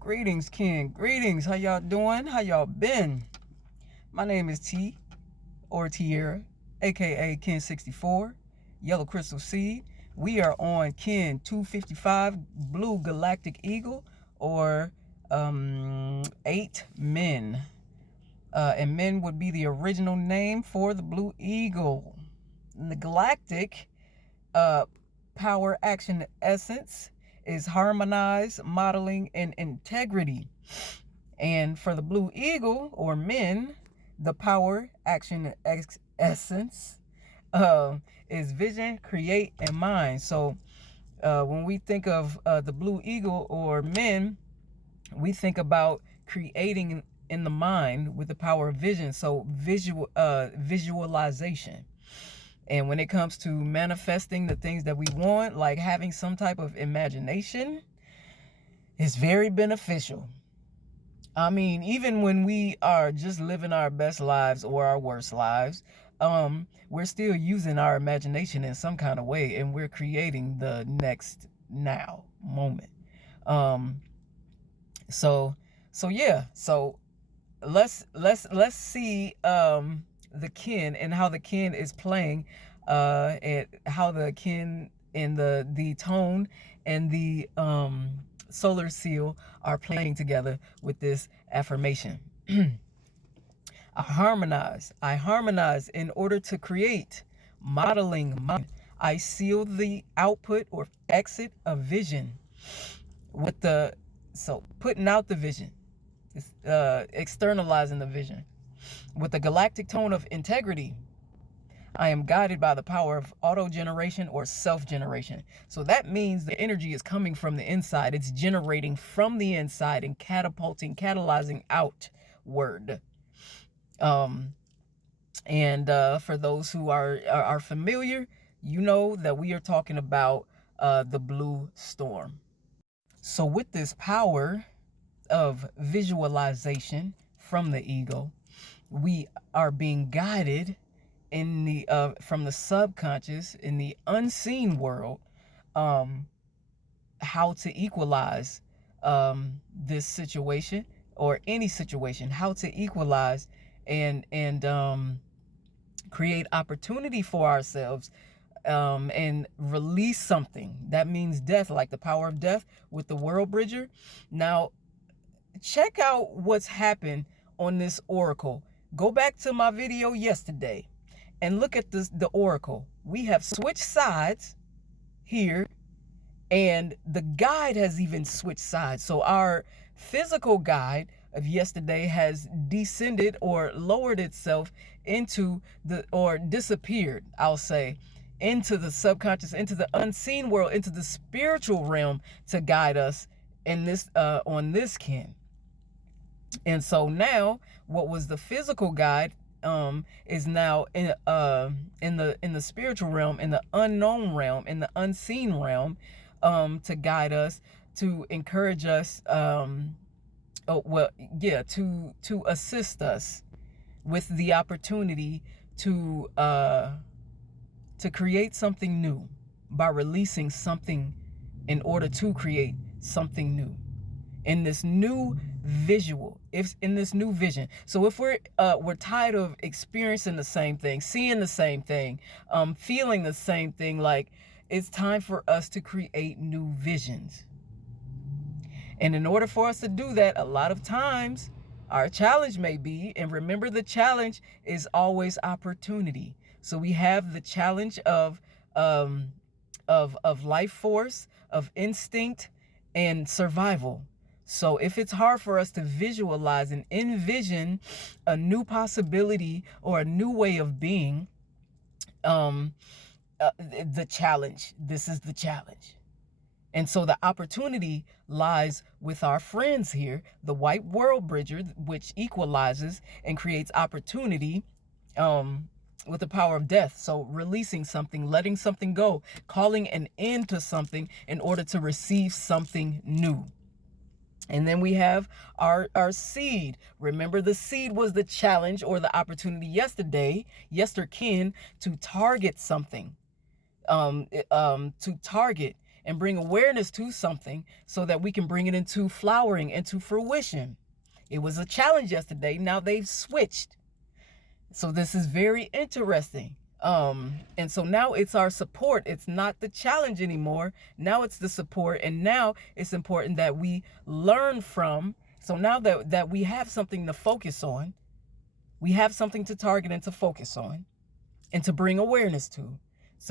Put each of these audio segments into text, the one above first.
Greetings, Ken. Greetings. How y'all doing? How y'all been? My name is T or Tierra, aka Ken64, Yellow Crystal Seed. We are on Ken 255 Blue Galactic Eagle, or 8 Men. And Men would be the original name for the Blue Eagle. And the Galactic power, action, essence is harmonized, modeling, and integrity. And for the Blue Eagle, or Men, the power, action, essence is vision, create, and mind. So when we think of the Blue Eagle, or Men, we think about creating in the mind with the power of vision. So visualization. And when it comes to manifesting the things that we want, like having some type of imagination, is very beneficial. I mean, even when we are just living our best lives or our worst lives, we're still using our imagination in some kind of way, and we're creating the next now moment. So yeah. So let's see the kin and how the kin is playing, and how the kin and the tone and the solar seal are playing together with this affirmation. I harmonize in order to create, modeling mind. I seal the output or exit of vision with putting out the vision, externalizing the vision with the galactic tone of integrity. I am guided by the power of auto-generation or self-generation. So that means the energy is coming from the inside. It's generating from the inside and catalyzing outward. For those who are familiar, you know that we are talking about the blue storm. So with this power of visualization from the ego, we are being guided in the from the subconscious, in the unseen world, how to equalize this situation or any situation, how to equalize and create opportunity for ourselves, and release something that means death, like the power of death with the world bridger. Now check out what's happened on this oracle. Go back to my video yesterday and look at the oracle. We have switched sides here, and the guide has even switched sides. So our physical guide of yesterday has descended or lowered itself into or disappeared, I'll say, into the subconscious, into the unseen world, into the spiritual realm to guide us in this on this kin. And so now what was the physical guide is now in the spiritual realm, in the unknown realm, in the unseen realm, to guide us, to encourage us, to assist us with the opportunity to create something new by releasing something in order to create something new in this new in this new vision. So if we're tired of experiencing the same thing, seeing the same thing, feeling the same thing, like, it's time for us to create new visions. And in order for us to do that, a lot of times our challenge may be, and remember, the challenge is always opportunity. So we have the challenge of life force, of instinct, and survival. So if it's hard for us to visualize and envision a new possibility or a new way of being, the challenge, this is the challenge. And so the opportunity lies with our friends here, the white world bridger, which equalizes and creates opportunity with the power of death. So releasing something, letting something go, calling an end to something in order to receive something new. And then we have our seed. Remember, the seed was the challenge or the opportunity yesterkin, to target something, to target and bring awareness to something so that we can bring it into flowering, into fruition. It was a challenge yesterday. Now they've switched. So this is very interesting. And so now it's our support. It's not the challenge anymore. Now it's the support. And now it's important that we learn from. So now that we have something to focus on, we have something to target and to focus on and to bring awareness to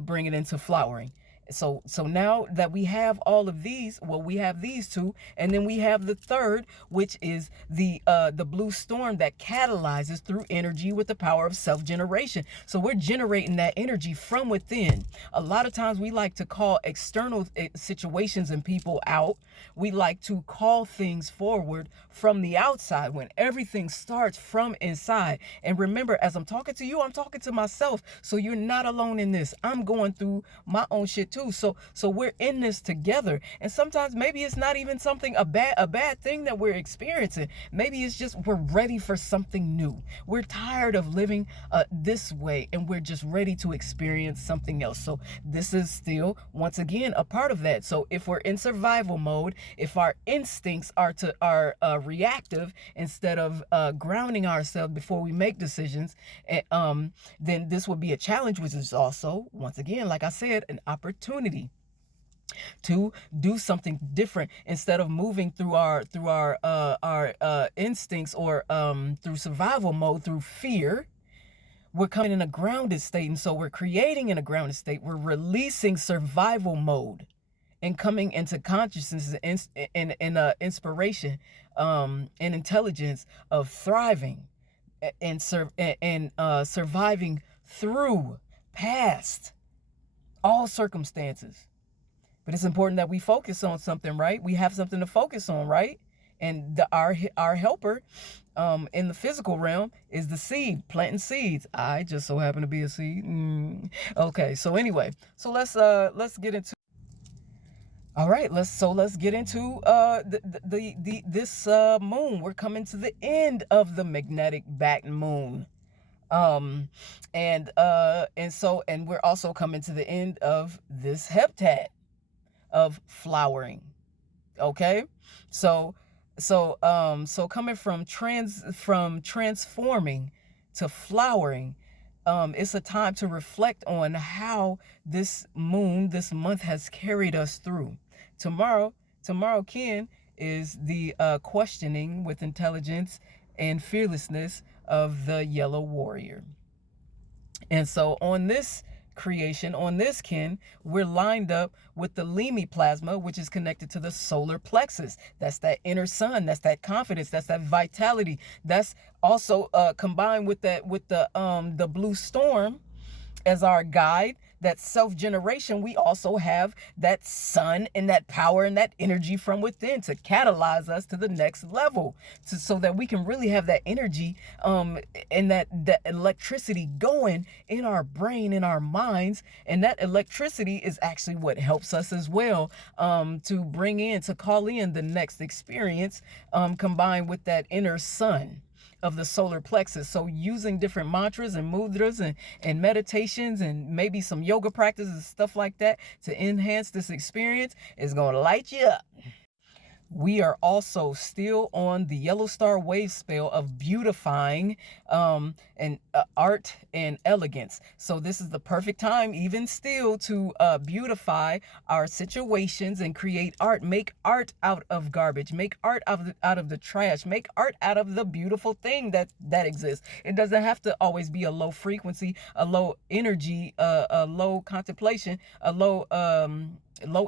bring it into flowering. So now that we have all of these, well, we have these two, and then we have the third, which is the blue storm that catalyzes through energy with the power of self-generation. So we're generating that energy from within. A lot of times we like to call external situations and people out. We like to call things forward from the outside when everything starts from inside. And remember, as I'm talking to you, I'm talking to myself. So you're not alone in this. I'm going through my own shit too. So we're in this together. And sometimes maybe it's not even something a bad thing that we're experiencing. Maybe it's just we're ready for something new. We're tired of living this way, and we're just ready to experience something else. So this is still, once again, a part of that. So if we're in survival mode, if our instincts are reactive instead of grounding ourselves before we make decisions, then this would be a challenge, which is also, once again, like I said, an opportunity to do something different instead of moving through our instincts or through survival mode, through fear. We're coming in a grounded state, and so we're creating in a grounded state. We're releasing survival mode and coming into consciousness and inspiration and intelligence of thriving and surviving through past all circumstances. But it's important that we focus on something, right? We have something to focus on, right? And our helper in the physical realm is the seed, planting seeds. I just so happen to be a seed. Okay, so anyway, so let's get into. All right, let's get into this moon. We're coming to the end of the magnetic backed moon. And we're also coming to the end of this heptad of flowering. Okay? So coming from transforming to flowering, it's a time to reflect on how this month has carried us through. Tomorrow, Ken, is the questioning with intelligence and fearlessness of the yellow warrior. And so on this creation, on this Ken, we're lined up with the Limi Plasma, which is connected to the Solar Plexus. That's that inner sun. That's that confidence. That's that vitality. That's also combined with the blue storm as our guide. That self-generation, we also have that sun and that power and that energy from within to catalyze us to the next level, so that we can really have that energy and that electricity going in our brain, in our minds. And that electricity is actually what helps us as well to call in the next experience, combined with that inner sun of the solar plexus. So using different mantras and mudras and meditations and maybe some yoga practices and stuff like that to enhance this experience is going to light you up. We are also still on the yellow star wave spell of beautifying and art and elegance. So this is the perfect time, even still, to beautify our situations and create art. Make art out of garbage. Make art out of the trash. Make art out of the beautiful thing that exists. It doesn't have to always be a low frequency, a low energy, a low contemplation, a low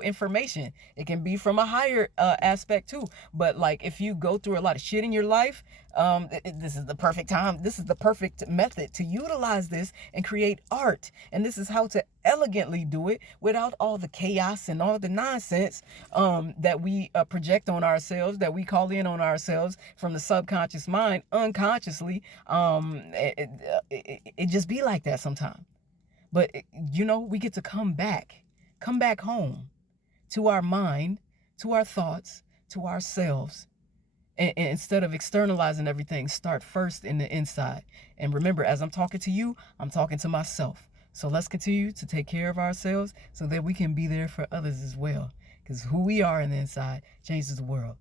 information. It can be from a higher aspect too. But like, if you go through a lot of shit in your life, this is the perfect time. This is the perfect method to utilize this and create art. And this is how to elegantly do it without all the chaos and all the nonsense that we project on ourselves, that we call in on ourselves from the subconscious mind unconsciously. It just be like that sometimes. But we get to come back home to our mind, to our thoughts, to ourselves. And instead of externalizing everything, start first in the inside. And remember, as I'm talking to you, I'm talking to myself. So let's continue to take care of ourselves so that we can be there for others as well. Because who we are in the inside changes the world.